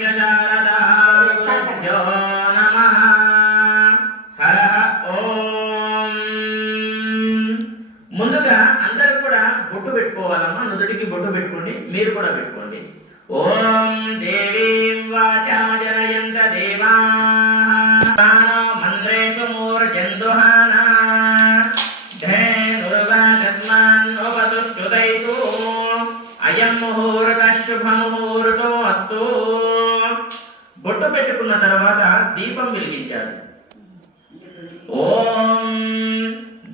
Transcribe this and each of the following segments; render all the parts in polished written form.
శారదాభ్యో నమః. హర ఓం. ముందుగా అందరూ కూడా బొట్టు పెట్టుకోవాలమ్మా, నుదుటికి బొట్టు పెట్టుకోండి, మీరు కూడా పెట్టుకోండి. ఓం దేవీం వాచామ జనయంత దేవాః మంత్రేషు మూర్జంతుహానా ధేనుర్వాగస్మాన్నోపసుష్టుతైతు అయం ముహూర్తః శుభముహూర్తో అస్తు. బొట్టు పెట్టుకున్న తర్వాత దీపం వెలిగించాలి. ఓం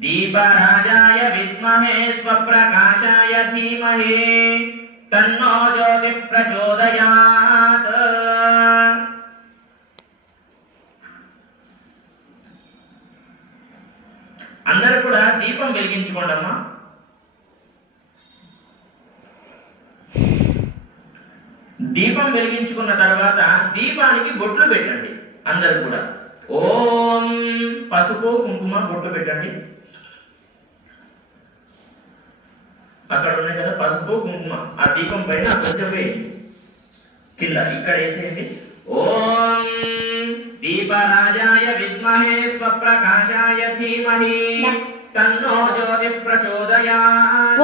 దీపరాజాయ విద్మహే స్వప్రకాశాయ ధీమహి తన్నో జ్యోతిః ప్రచోదయాత్. అందరూ కూడా దీపం వెలిగించుకోండి అమ్మా. దీపం వెలిగించుకున్న తర్వాత దీపానికి బొట్లు పెట్టండి అందరూ కూడా. ఓం పసుపు కుంకుమ బొట్లు పెట్టండి. అక్కడ ఉన్నాయి కదా పసుపు కుంకుమ, ఆ దీపం పైన కొంచెం వేయండి, కింద ఇక్కడ వేసేయండి. ఓం దీపరాజాయ విద్మహే స్వప్రకాశాయ ధీమహి తన్నో జ్యోతిః ప్రచోదయాత్.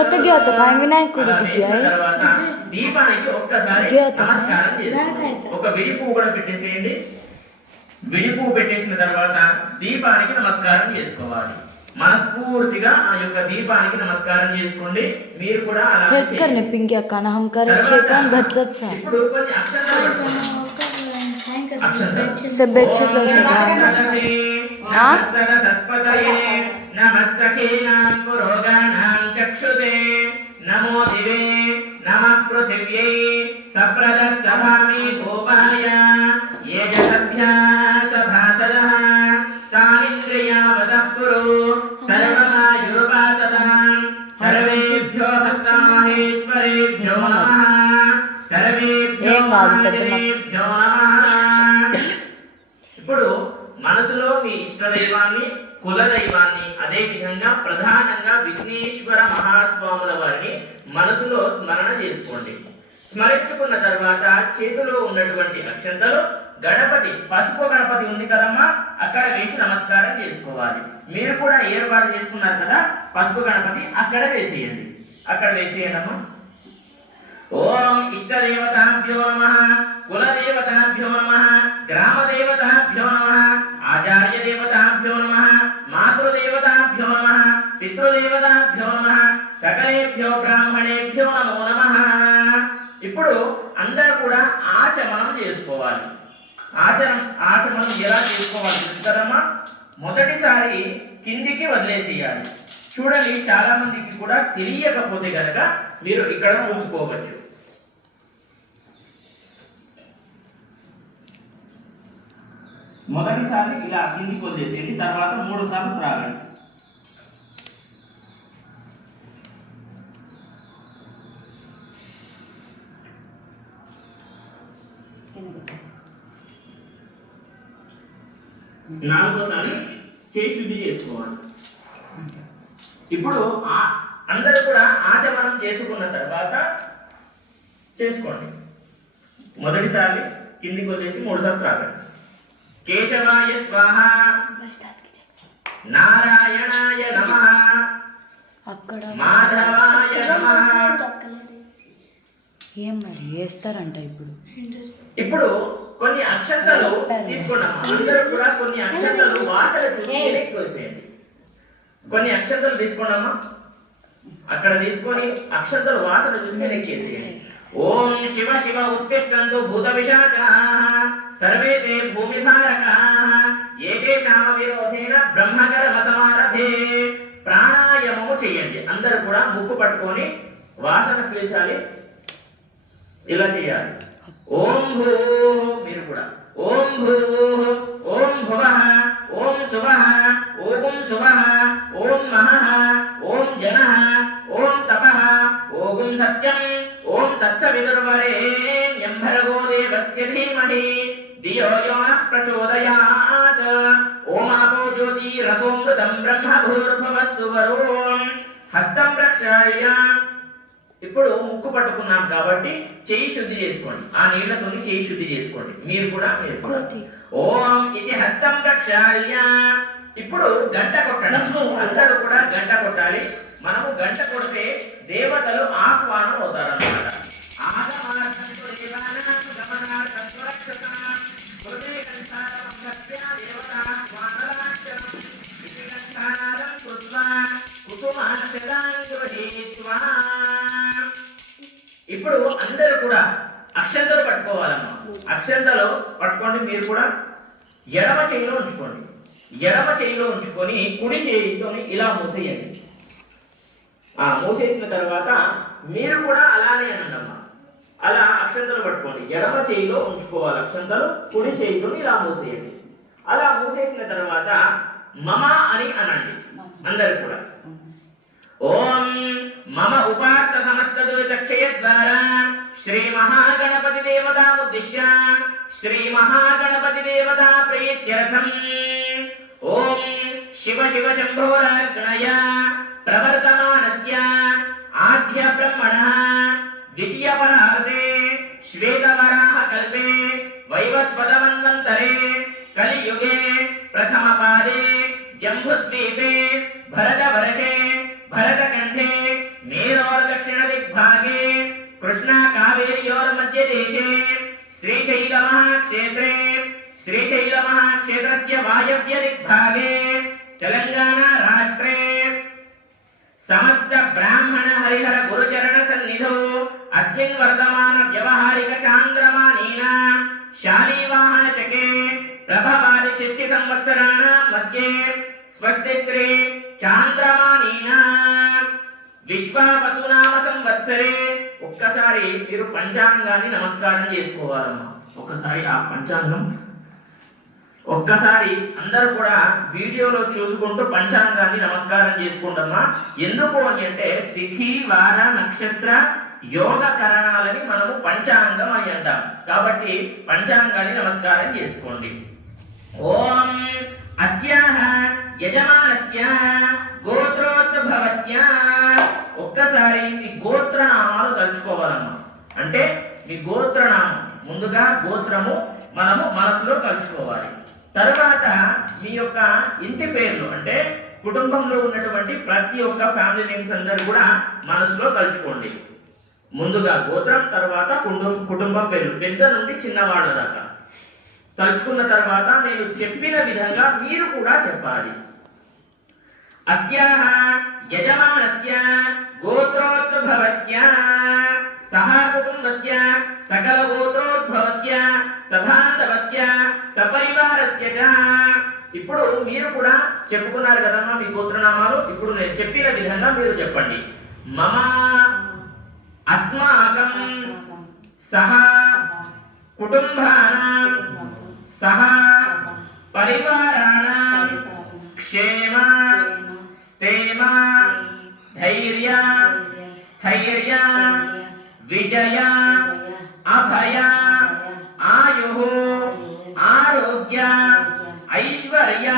తర్వాత దీపానికి ఒక్కసారి నమస్కారం చేసుకోండి. ఒక విడి పువ్వు కూడా పెట్టేసేయండి. విడి పువ్వు పెట్టేసిన తర్వాత దీపానికి నమస్కారం చేసుకోవాలి. మనస్ఫూర్తిగా ఆ యొక్క దీపానికి నమస్కారం చేసుకోండి. మీరు కూడా అలా ఇప్పుడు కొన్ని అక్షంతలు నమస్సఖీనాం పురోగానాం చక్షుషే నమో దివే నమః పృథివ్యై సప్రదస్సభామి భూపాయ ఏ జసభ్యా సభాసదః తామింద్రియావదః కురు సర్వమాయుర్వాసతాం సర్వేభ్యో భక్తమహేశ్వరేభ్యో నమః సర్వేభ్యో మహాదేవేభ్యో నమః. ఇప్పుడు మనసులో మీ ఇష్టదైవాన్ని కులదైవాన్ని అదే విధంగా ప్రధానంగా విఘ్నేశ్వర మహాస్వాముల వారిని మనసులో స్మరణ చేసుకోండి. స్మరించుకున్న తర్వాత చేతిలో ఉన్నటువంటి అక్షంతలు గణపతి పసుపు గణపతి ఉంది కదమ్మా, అక్కడ వేసి నమస్కారం చేసుకోవాలి. మీరు కూడా ఏర్పాటు చేసుకున్నారు కదా పసుపు గణపతి, అక్కడ వేసేయండి. అక్కడ వేసేయండి అమ్మా. ఓం ఇష్టదేవతాభ్యో నమః కులదేవతాభ్యో నమః గ్రామదేవతాభ్యో నమః ఆచార్య దేవతాభ్యో నమః మాతృదేవతాభ్యో నమః పితృదేవతాభ్యో నమః సకలేభ్యో బ్రాహ్మణేభ్యో నమో నమః. ఇప్పుడు అందరూ కూడా ఆచమనం చేసుకోవాలి. ఆచమనం ఎలా చేసుకోవాలి తెలుసు కదమ్మా. మొదటిసారి కిందికి వదిలేసేయాలి. చూడండి, చాలా మందికి కూడా తెలియకపోతే గనక మీరు ఇక్కడ చూసుకోవచ్చు. మొదటిసారి ఇలా కిందికి వదిలేసేయండి, తర్వాత 3 సార్లు త్రాగండి. నాలుగోసారి చేసి శుద్ధి చేసుకోవాలి. ఇప్పుడు అందరూ కూడా ఆచమనం చేసుకున్న తర్వాత చేసుకోండి. మొదటిసారి కిందికి వదిలేసి 3 సార్లు త్రాగండి. కేశవాయ స్వాహ నారాయణాయ నమః మాధవాయ నమః. ఏం మరి వేస్తారంట. ఇప్పుడు కొన్ని అక్షంతలు తీసుకున్నాము. అందరూ కూడా కొన్ని అక్షంతలు వాసన చూసి ఎక్కువేసేయండి. కొన్ని అక్షంతలు తీసుకున్నామా, అక్కడ తీసుకొని అక్షంతలు వాసన చూసి ఎక్కేసేయండి. ఓం శివ శివ ఉత్తిష్టంతు భూత పిశాచాః సర్వే తే భూమి భారకాః ఏకేషామ విరోధేన బ్రహ్మకర్మ సమారభే. ప్రాణాయామము చేయండి. అందరూ కూడా ముక్కు పట్టుకొని వాసన పీల్చాలి. ఇలా చేయాలి. ఓం భూ, మీరు కూడా ఓం భూ ఓం భువః ఓం సువః ఓం శుభః ఓం మహః ఓం జనః ఓం తపః ఓం సత్యం ఓం తత్సవితుర్వరేణ్యం భర్గో దేవస్య ధీమహి ధియో యో నః ప్రచోదయాత్. ఓమాపో జ్యోతిరసోమృతం బ్రహ్మ భూర్భువః సువరోం హస్తం రక్షాయ ఇప్పుడు ముక్కు పట్టుకున్నాం కాబట్టి చెయ్యి శుద్ధి చేసుకోండి, ఆ నీళ్లతో చెయ్యి శుద్ధి చేసుకోండి. మీరు కూడా ఓం ఇది హస్తం ప్రక్షాళ్య. ఇప్పుడు గంట కొట్టండి, అందరూ కూడా గంట కొట్టాలి. మనము గంట కొడితే దేవతలు ఆహ్వానం అవుతారన్నమాట. ఇప్పుడు అందరూ కూడా అక్షంతలు పట్టుకోవాలమ్మా. అక్షంతలు పట్టుకోండి. మీరు కూడా ఎడమ చేయిలో ఉంచుకోండి. ఎడమ చేయిలో ఉంచుకొని కుడి చేయితో ఇలా మూసేయండి. మూసేసిన తర్వాత మీరు కూడా అలానే అనండమ్మా. అలా అక్షంతలు పట్టుకోండి. ఎడమ చేయిలో ఉంచుకోవాలి అక్షంతలు, కుడి చేయితో ఇలా మూసేయండి. అలా మూసేసిన తర్వాత మమ అని అనండి అందరు కూడా. ఓం మమ ఉపాత్త సమస్త దురితక్షయ ద్వారా శ్రీ మహాగణపతి దేవతాముద్దిశ్య శ్రీ మహాగణపతి దేవతా ప్రీత్యర్థం ఓం శివ శివ శంభోరాగ్నయ ప్రవర్తమానస్య ఆద్య బ్రహ్మణః ద్వితీయ పరార్ధే శ్వేతవరాహ కల్పే వైవస్వతమన్వంతరే కలియుగే ప్రథమ పాదే జంబుద్వీపే భరతవర్షే భరతకంఠే మేరోర్దక్షిణ దిగ్భాగే కృష్ణా కావేర్యోర్మధ్య దేశే శ్రీశైల మహాక్షేత్రే శ్రీశైల మహాక్షేత్రస్య వాయవ్య దిగ్భాగే తెలంగాణ రాష్ట్రే సమస్త బ్రాహ్మణ హరిహర గురుచరణ సన్నిధౌ అస్మిన్ వర్తమాన వ్యవహారిక చాంద్రమానేన శాలీవాహన శకే ప్రభవాది షష్ఠి సంవత్సరాణాం మధ్యే స్వస్తి శ్రీ చాంద్రమానేన విశ్వావసునామ సంవత్సరే. ఒక్కసారి మీరు పంచాంగాన్ని నమస్కారం చేసుకోవాలమ్మా. ఒక్కసారి ఆ పంచాంగం ఒక్కసారి అందరూ కూడా వీడియోలో చూసుకుంటూ పంచాంగాన్ని నమస్కారం చేసుకుంటమ్మా. ఎందుకు అని అంటే తిథి వార నక్షత్ర యోగ కరణాలని మనము పంచాంగం అని అంటాం. కాబట్టి పంచాంగాన్ని నమస్కారం చేసుకోండి. ఓం అస్యాహ యజమానస్య గోత్రోద్భవస్య. ఒక్కసారి మీ గోత్రనామాలు తలుచుకోవాలమ్మా. అంటే మీ గోత్రనామం, ముందుగా గోత్రము మనము మనసులో తలుచుకోవాలి. తర్వాత మీ యొక్క ఇంటి పేర్లు, అంటే కుటుంబంలో ఉన్నటువంటి ప్రతి ఒక్క ఫ్యామిలీ నేమ్స్ అందరు కూడా మనసులో తలుచుకోండి. ముందుగా గోత్రం, తర్వాత కుటుంబం పేర్లు, పెద్ద నుండి చిన్నవాడు దాకా తలుచుకున్న తర్వాత నేను చెప్పిన విధంగా మీరు కూడా చెప్పాలి. అస్యాహ యజమానస్య గోత్రోద్భవస్య సహ కుటుంబస్య సకల గోత్రోద్భవస్య సబాంధవస్య సపరివారస్య చ. ఇప్పుడు మీరు కూడా చెప్పుకున్నారు కదమ్మా మీ గోత్రనామాలు. ఇప్పుడు నేను చెప్పిన విధంగా మీరు చెప్పండి. మమ అస్మాకం సహ కుటుంబానాం సహ పరివారాణాం క్షేమ స్థేమ ధైర్య స్థైర్య విజయ అభయ ఆయుః ఆరోగ్య ఐశ్వర్య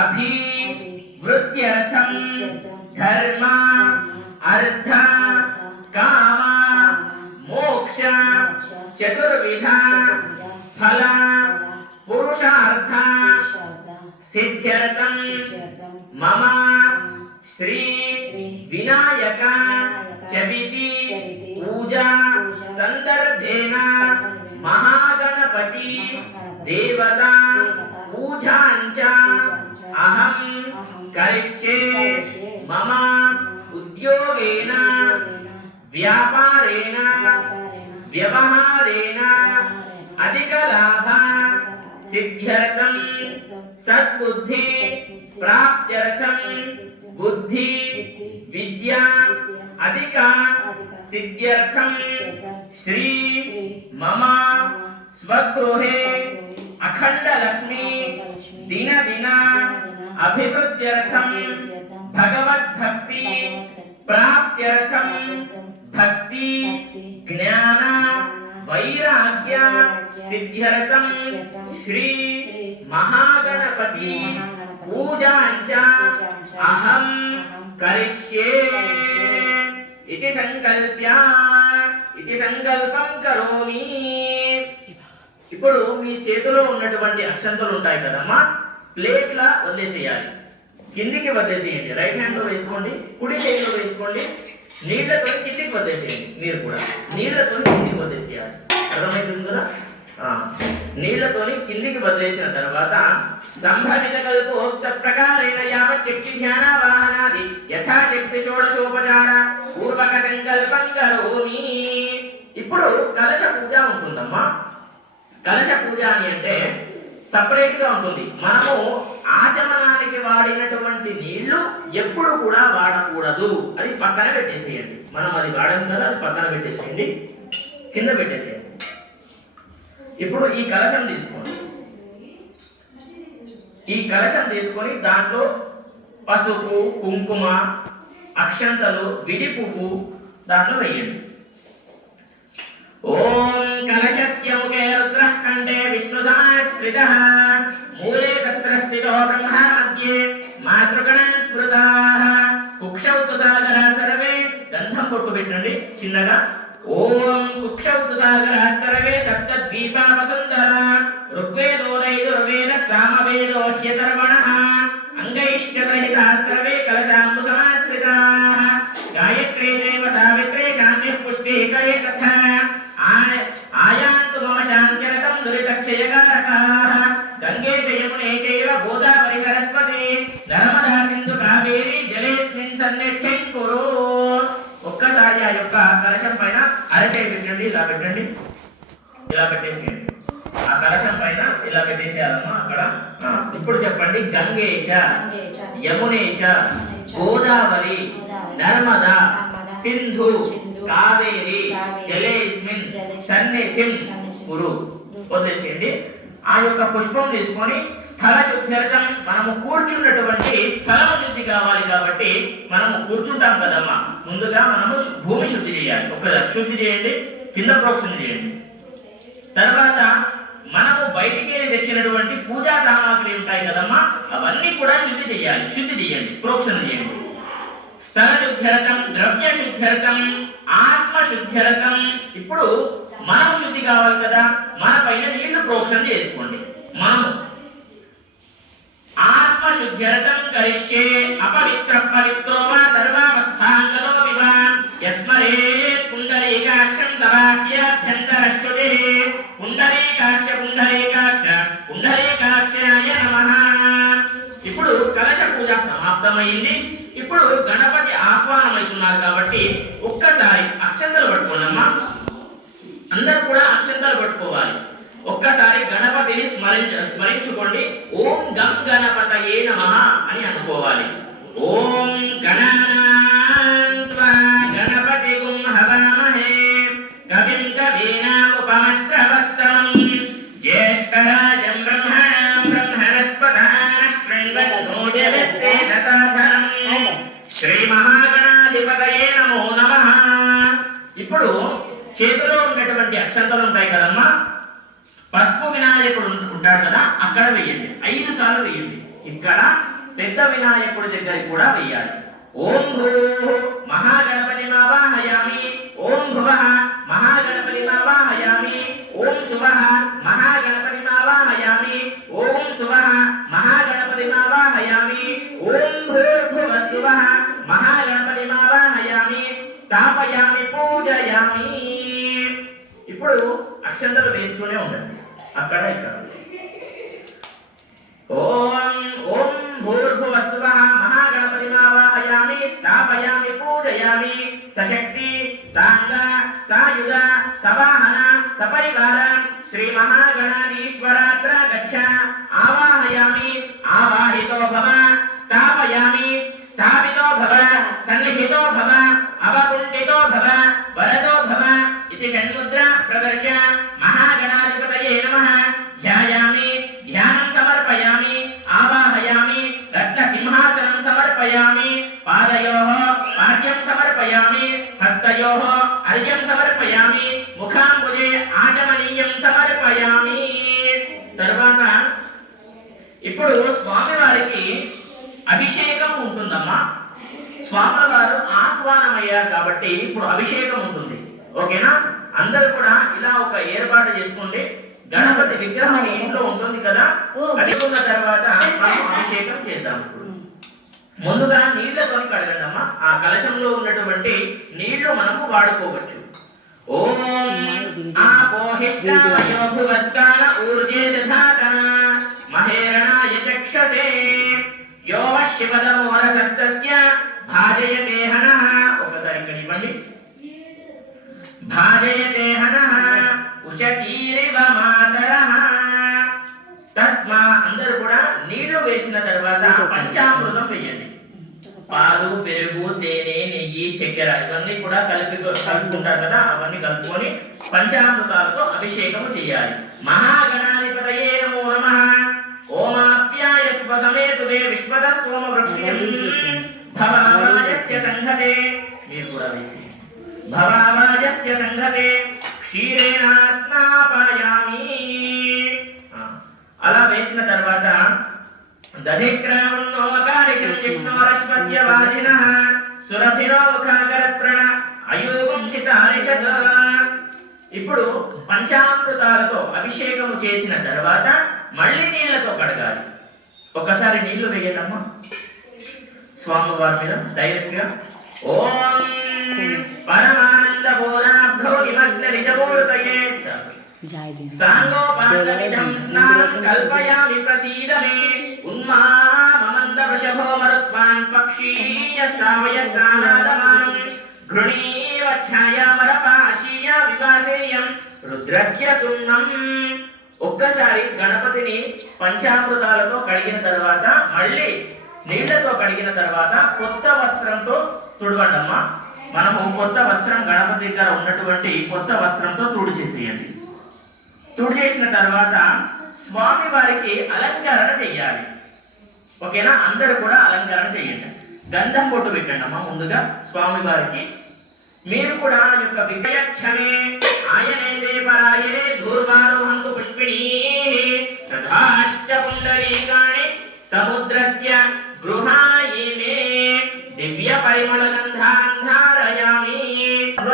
అభివృద్ధ్యర్థం ధర్మ అర్థ కామ మోక్ష చతుర్విధ ఫల పురుషార్థ సిద్ధ్యర్థం మమ శ్రీ వినాయక చవితి పూజా సందర్భేన మహాగణపతి దేవతా పూజాంచ అహం కరిష్యే. మమ ఉద్యోగేన వ్యాపారేణ వ్యవహారేణ అధిక లాభ సిద్ధ్యర్థం సద్బుద్ధి ప్రాప్త్యర్థం బుద్ధి విద్య అధిక సిద్ధ్యర్థం శ్రీ మమ స్వగృహే అఖండ లక్ష్మి దిన దిన అభివృద్ధ్యర్థం భగవద్భక్తి ప్రాప్త్యర్థం భక్తి జ్ఞాన వైరాగ్య సిద్ధ్యర్థం శ్రీ మహాగణపతి పూజాంచ అహం కరిష్యే. ఇతి సంకల్ప్య ఇతి సంకల్పం కరోమి. ఇప్పుడు మీ చేతిలో ఉన్నటువంటి అక్షంతలు ఉంటాయి కదమ్మా, ప్లేట్లా వదిలేసేయాలి, కిందికి వదిలేసేయండి. రైట్ హ్యాండ్ లో వేసుకోండి, కుడి చేతిలో వేసుకోండి, నీళ్లతో కిందికి వదిలేసేయండి. మీరు కూడా నీళ్లతో కిందికి వదిలేసేయాలి. అర్థమైంది కదా? నీళ్లతోని కిందికి వదిలేసిన తర్వాత సంభవిత కల్పోక్త ప్రకారేణ యావత్ శక్తి ధ్యాన వాహనాది యథాశక్తి షోడశోపచార పూర్వక సంకల్పం కరోమి. ఇప్పుడు కలశ పూజ ఉంటుందమ్మా. కలశ పూజ అని అంటే సపరేట్ గా ఉంటుంది. మనము ఆచమనానికి వాడినటువంటి నీళ్లు ఎప్పుడు కూడా వాడకూడదు, అది పక్కన పెట్టేసేయండి. మనం అది వాడడం కదా, అది పక్కన పెట్టేసేయండి, కింద పెట్టేసేయండి. ఇప్పుడు ఈ కలశం తీసుకోండి. ఈ కలశం తీసుకొని దాంట్లో పసుపు, కుంకుమ, అక్షంతలు, విడి పువ్వు దాంట్లో వేయండి. ఓం కలశస్య ముఖే రుద్రః కంఠే విష్ణు సమాశ్రితః మూలే తత్ర స్థితో బ్రహ్మ మధ్యే మాతృగణాన్ స్మృతాః కుక్షౌతు సాగర సర్వే. గంధం పొట్టు పెట్టండి చిన్నగా. ఓం కుక్షౌతు సాగర సర్వే సప్తద్వీపా వసుంధర ఋగ్వేదో నైదుర్వేద సామవేదో హ్యతర్వణః అంగైష్ట్యరహితా సర్వే కలశాంబు సమాశ్రితాః గాయత్రీ దేవ సావిత్రీ శాంతిః పుష్టీకరే తథా ఆయాంతు మమ శాంతిరతం దురితక్షయకారకాః గంగే చ యమునే చైవ గోదావరి సరస్వతి నర్మదా సింధు కావేరీ జలేస్మిన్ సన్నిధ్యం కురు. ఒక్కసారి ఆ యొక్క కలశం పైన అరచేయి పెట్టండి, ఇలా పెట్టండి, ఇలా పెట్టేసేయండి. ఆ కలశం పైన ఇలా పెట్టేసేయాలమ్మా అక్కడ. ఇప్పుడు చెప్పండి, గంగే చ యమునే చ గోదావరి నర్మదా సింధు కావేరి జలేస్మిన్ సన్నిధిం కురు. వదిలేసేయండి. ఆ యొక్క పుష్పం తీసుకొని స్థల శుద్ధ్యర్థం, మనము కూర్చున్నటువంటి స్థలం శుద్ధి కావాలి కాబట్టి మనము కూర్చుంటాం కదమ్మా, ముందుగా మనము భూమి శుద్ధి చేయాలి. ఒక శుద్ధి చేయండి, కింద ప్రోక్షణ చేయండి. తర్వాత మనము బయటికి తెచ్చినటువంటి పూజా సామాగ్రి ఉంటాయి కదమ్మా, అవన్నీ కూడా శుద్ధి చేయాలి. శుద్ధి చేయండి, ప్రోక్షణ చేయండి. స్థల శుద్ధ్యర్థం, ద్రవ్య శుద్ధ్యర్థం, ఆత్మ శుద్ధ్యర్థం. ఇప్పుడు మనం శుద్ధి కావాలి కదా, మన పైన నీళ్లు ప్రోక్షణ చేసుకోండి. మనము ఆత్మ శుద్ధ్యర్థం కరిష్యే అపవిత్ర పవిత్రో వా సర్వావస్థాంగలో వివాన్ యస్మరేత్ పుండరీకాక్షం సబాహ్యాభ్యంతరశ్చుతి పుండరీకాక్ష పుండరీకాక్ష పుండరీకాక్షాయ నమః. ఇప్పుడు కలశ పూజ సమాప్తమైంది. ఇప్పుడు గణపతి ఆహ్వానమవుతున్నారు కాబట్టి ఒక్కసారి అక్షంతలు పట్టుకోండమ్మా. అందరూ కూడా అక్షంతలు పట్టుకోవాలి. ఒక్కసారి గణపతిని స్మరించుకోండి. ఓం గం గణపతయే నమః అని అనుకోవాలి. ఓం గణానాన్త్వా గణపతిగుం హవామహే కవిం కవీనాముపమశ్రవస్తమం జ్యేష్ఠరాజం బ్రహ్మణాం బ్రహ్మణస్పతః శృణ్వన్నోజలస్యేదసాధనం శ్రీ మహాగణాధిపతయే నమో నమః. ఇప్పుడు చేతిలో ఉన్నటువంటి అక్షంతలు ఉంటాయి కదమ్మా, పసుపు వినాయకుడు ఉంటాడు కదా, అక్కడ వేయండి. 5 సార్లు వేయండి. ఇక్కడ పెద్ద వినాయకుడి దగ్గర కూడా వేయాలి. ఓం భూః మహాగణపతి మావాహయామి, ఓం భువః మహాగణపతి మావాహయామి, ఓం శుభః మహాగణపతి మావాహయామి, ఓం శుభః మహాగణపతి మావాహయామి, ఓం భూర్భువః మహాగణపతి మావాహయామి స్థాపయామి పూజయామి. ఇప్పుడు అక్షంతలు వేస్తూనే ఉండండి అక్కడ ఇక్కడ. ఓం ఓం భూర్భువస్సువః మహాగణపతి మావాహయామి స్థాపయామి పూజయామి సశక్తి సాంగ సాయుధ సవాహన సపరివార శ్రీ మహాగణాధీశ్వరాత్ర గచ్చ ఆవాహయామి ఆవాహితో భవ స్థాపయామి స్థాపితో భవ సన్నిహితో భవ అవకుంఠితో భవ వరదో భవ इति षण्मुद्रा प्रदर्श्य महागणाधिपतये नमः ध्यायामि ध्यानं समर्पयामि आवाहयामि रत्नसिंहासनं समर्पयामि पादयोः पाद्यं समर्पयामि हस्तयोः अर्घ्यं समर्पयामि मुखाम्बुजे आचमनीयं समर्पयामि. తర్వాత ఇప్పుడు స్వామి వారికి అభిషేకం ఉంటుందమ్మా. స్వాముల వారు ఆహ్వానమయ్యారు కాబట్టి ఇప్పుడు అభిషేకం ఉంటుంది. ఓకేనా? అందరూ కూడా ఇలా ఒక ఏర్పాటు చేసుకోండి. గణపతి విగ్రహం మీ ఇంట్లో ఉంటుంది కదా, అది ఉన్న తర్వాత మనం అభిషేకం చేద్దాం. ముందుగా నీళ్లతో కడగండి అమ్మా. ఆ కలశంలో ఉన్నటువంటి నీళ్లు మనము వాడుకోవచ్చు. ఓం ఆపోహిష్టామయో భువస్కాన ఊర్జే దధాతన మహేరణాయ చక్షసే యోవ శివదమోరసస్తస్య భాజయతే హనః. ఒకసారి ఇక్కడ ఇవ్వండి. భాజయతే హనః ఉషకీరివ మాతరః. తస్మా అందరూ కూడా నీళ్లు వేసిన తర్వాత పంచామృతం వేయండి. పాలు, పెరుగు, తేనె, నెయ్యి, చక్కెర ఇవన్నీ కూడా కలుపుకుంటారు కదా, అవన్నీ కలుపుకొని పంచామృతాలతో అభిషేకము చేయాలి. మహాగణాధిపతయే నమో నమః. ఓమాప్యాయ స్వసమేతుదే విశ్వద సోమ వృక్షియం భవావాజస్య సంఘతే. మీరు కూడా వేసి భవావాజస్య సంఘతే క్షీరేణ స్నాపయామి. అలా వేసిన తర్వాత దధిక్రామన్నోకారిషం విష్ణోరశ్వస్య వాజినః సురభిరో ముఖాకరత్రణ అయోగుంసితారిషత్. ఇప్పుడు పంచామృతాలతో అభిషేకము చేసిన తర్వాత మళ్ళీ నీళ్లతో కడగాలి. ఒకసారి నీళ్లు వేయాలమ్మా స్వామివారి మీద డైరెక్ట్ గా. ఓం పరమానంద బోధాబ్ధో నిమగ్న నిజమూర్తయే సాంగోపాంగమిదం స్నానం కల్పయామి ప్రసీద మే ఉన్మామమంద వృషభో మరుత్వాన్ పక్షీయ సావయ స్నానాదమానం గృణీవ ఛాయామరపాశీయ వివాసేయం రుద్రస్య సున్నం. ఒక్కసారి గణపతిని పంచామృతాలతో కడిగిన తర్వాత మళ్ళీ నీళ్లతో కడిగిన తర్వాత కొత్త వస్త్రంతో తుడవండమ్మా. మనము కొత్త వస్త్రం గణపతి దగ్గర ఉన్నటువంటి కొత్త వస్త్రంతో తుడి చేసేయండి. తుడి చేసిన తర్వాత స్వామి వారికి అలంకరణ చెయ్యాలి. ఓకేనా? అందరూ కూడా అలంకరణ చెయ్యండి. గంధం బొట్టు పెట్టండి అమ్మా ముందుగా స్వామి వారికి. మీరు కూడా యొక్క విజయక్షమే ఆయనే దేవరాయనే ధూర్వారోహంతు పుష్పిణీ తథాశ్చ పుండరీకాణి సముద్రస్య గృహాయినే దివ్య పరిమళ గంధాన్ ధారయామి.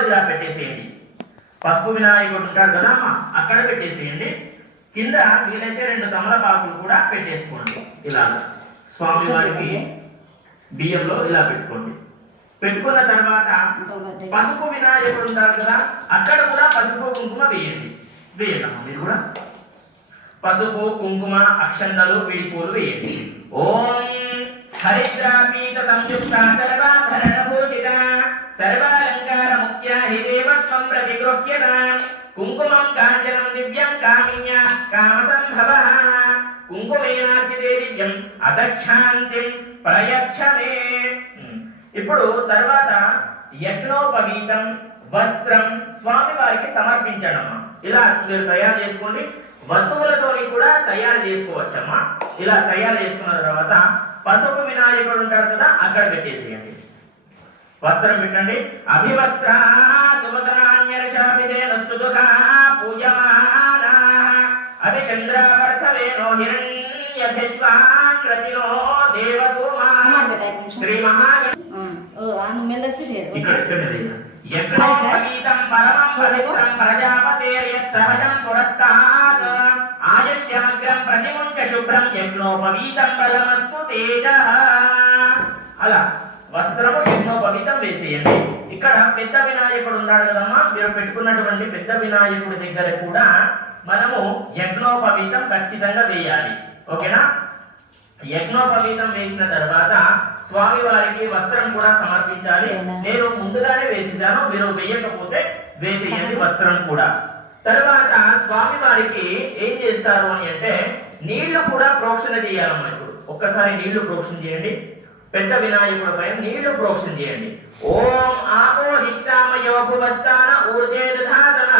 ఇలా పెట్టేసేయండి. పసుపు వినాయకుడు ఉంటాడు కదా అమ్మా, అక్కడ పెట్టేసేయండి. కింద వీలైతే 2 తమలపాకులు కూడా పెట్టేసుకోండి. ఇలా స్వామి వారికి బియ్యంలో ఇలా పెట్టుకోండి. పెట్టుకున్న తర్వాత పసుపు వినాయకుడు ఉంటారు కదా, అక్కడ కూడా పసుపు కుంకుమ వేయండి. వేయడమ్మా మీరు కూడా పసుపు కుంకుమ అక్షంతలు పిడిపూలు వేయండి. ఓం హరిద్రాపీత సంయుక్త సర్వాభరణ భూషిత సర్వాలంకార ముఖ్య హిదేవత్వం ప్రతిగృహ్యత కుంకుమం కాంచనం దివ్యం కామిన్య కామసంభవః కుంకుమేనార్చితే దివ్యం అతచ్ఛాంతిం ప్రయచ్చమే. ఇప్పుడు తర్వాత యజ్ఞోపవీతం వస్త్రం స్వామి వారికి సమర్పించడమ్మా. ఇలా మీరు తయారు చేసుకోండి. వస్తువులతోని కూడా తయారు చేసుకోవచ్చమ్మా. ఇలా తయారు చేసుకున్న తర్వాత పసుపు వినాయకుడు ఉంటాడు కదా, అక్కడ పెట్టేసేయండి. వస్త్రం పెట్టండి. అభివస్త్ర సువసనాన్యర్షాభిధేన సుదుఖా పూజమానా అభి చంద్రావర్ధవేనో హిరణ్యభిస్వాన్ రతినో దేవసోమా శ్రీ మహాగణ యజ్ఞోపవీతం పరమం పవిత్రం ప్రజాపతేర్యత్ సహజం పురస్తాత్ ఆయుష్యమగ్రం ప్రతిముంచ శుభ్రం యజ్ఞోపవీతం బలమస్తు తేజః. అలా వస్త్రము యజ్ఞోపవీతం వేసేయండి. ఇక్కడ పెద్ద వినాయకుడు ఉన్నాడు కదమ్మా, మీరు పెట్టుకున్నటువంటి పెద్ద వినాయకుడి దగ్గర కూడా మనము యజ్ఞోపవీతం ఖచ్చితంగా వేయాలి. ఓకేనా? యజ్ఞోపవీతం వేసిన తర్వాత స్వామి వారికి వస్త్రం కూడా సమర్పించాలి. నేను ముందుగానే వేసేసాను, మీరు వేయకపోతే వేసేయండి వస్త్రం కూడా. తర్వాత స్వామి వారికి ఏం చేస్తారు అని అంటే నీళ్లు కూడా ప్రోక్షణ చేయాలమ్మా. ఇప్పుడు ఒక్కసారి నీళ్లు ప్రోక్షణ చేయండి. పెద్ద వినాయకుడి పైన నీళ్లు ప్రోక్షణ చేయండి. ఓం ఆపోహిష్టామయో భువస్థాన ఊర్జే దధాతన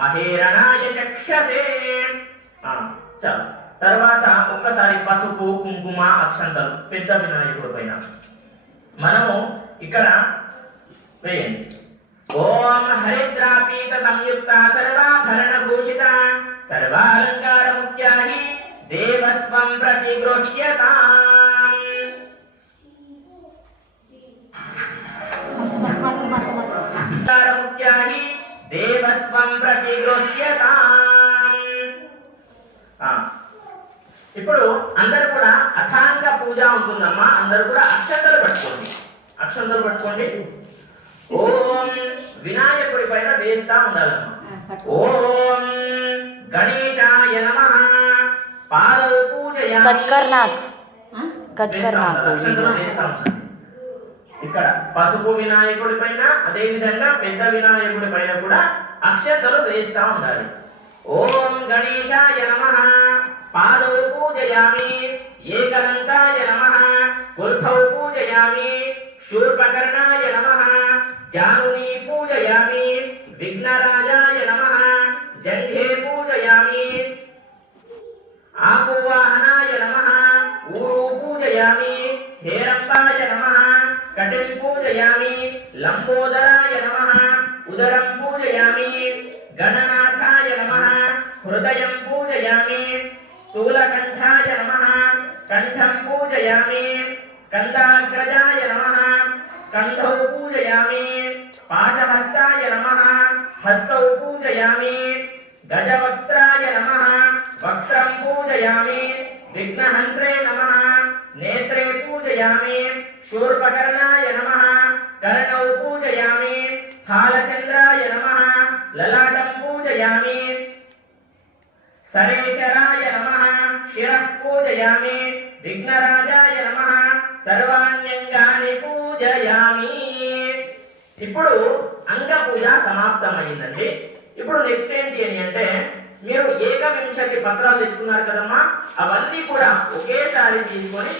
మహేరణాయ చక్షసే. చాలు. తర్వాత ఒక్కసారి పసుపు కుంకుమ అక్షంతలు పెద్ద వినాయకుడి పైన మనము ఇక్కడ వేయండి. ఓం హరిద్రాపీత సంయుక్త సర్వాభరణ భూషిత సర్వాలంకార ముఖ్యాహి దేవత్వం ప్రతిగృహ్యతాం. అక్షతత్వం ప్రతిగృహ్యతాం. ఇప్పుడు అందరు కూడా అథాంగ పూజ ఉంటుందమ్మా. అందరు కూడా అక్షంతలు పట్టుకోండి. అక్షంతలు పట్టుకోండి. ఓం వినాయకుడి పైన వేస్తా ఉండాలమ్మా. ఓం గణేశాయ నమః పాదౌ పూజయామి. ఇక్కడ పసుపు వినాయకుడి పైన అదే విధంగా పెద్ద వినాయకుడి పైన కూడా అక్షంతలు వేస్తా ఉండాలి. ఓం గణేశాయ నమః పాదౌ పూజయామి. ఏకదంతాయ నమః కుల్ఫౌ పూజయామి. శూర్పకర్ణాయ నమః జానునీ పూజయామి. విఘ్నరాజాయ నమః జంఘే పూజయామి. ఆకువాహనాయ నమః ఊరు పూజయామి. హేరంబాయ నమః కటిం పూజయామి. లంబోదరాయ నమః ఉదరం పూజయామి. గణనాథాయ నమః హృదయం పూజయామి. స్థూలకంఠాయ నమః కంఠం పూజయామి. స్కందాగ్రజాయ నమః స్కంధౌ పూజయామి. పాశహస్తాయ నమః హస్తౌ పూజయామి. గజవక్త్రాయ నమః వక్త్రం పూజయామి. విఘ్నహంత్రే నమః నేత్రే పూజయామి. శూర్పకర్ణాయ నమః కర్ణౌ పూజయామి. హాలచంద్రాయ నమః లలాటం పూజయామి. సరేశరాయ నమః శిరః పూజయామి. విఘ్నరాజాయ నమః సర్వాణ్యంగాని పూజయామి. ఇప్పుడు అంగ పూజ సమాప్తమైందండి. ఇప్పుడు నెక్స్ట్ ఏంటి అని అంటే మీరు 21 పత్రాలు తెచ్చుకున్నారు కదమ్మా, అవన్నీ కూడా ఒకేసారి తీసుకొని